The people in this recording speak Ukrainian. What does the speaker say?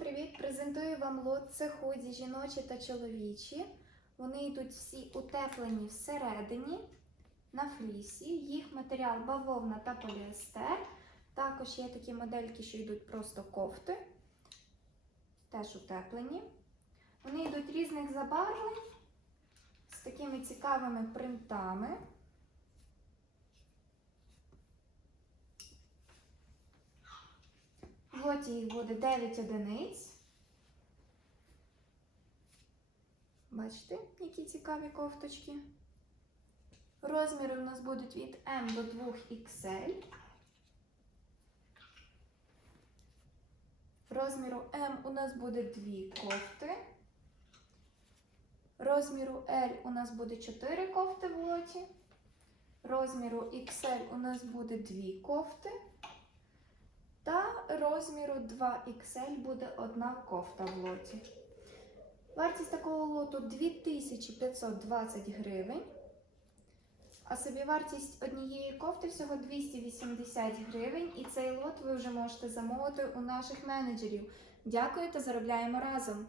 привіт! Презентую вам лот. Це худі жіночі та чоловічі. Вони йдуть всі утеплені всередині на флісі. Їх матеріал бавовна та поліестер. Також є такі модельки, що йдуть просто кофти. Теж утеплені. Вони йдуть різних забарвлень з такими цікавими принтами. В лоті їх буде 9 одиниць. Бачите, які цікаві кофточки. Розміри у нас будуть від М до 2XL. Розміру М у нас буде 2 кофти. Розміру L у нас буде 4 кофти в лоті. Розміру XL у нас буде 2 кофти. Та розміру 2XL буде одна кофта в лоті. Вартість такого лоту 2520 гривень. А собівартість однієї кофти всього 280 гривень. І цей лот ви вже можете замовити у наших менеджерів. Дякую та заробляємо разом!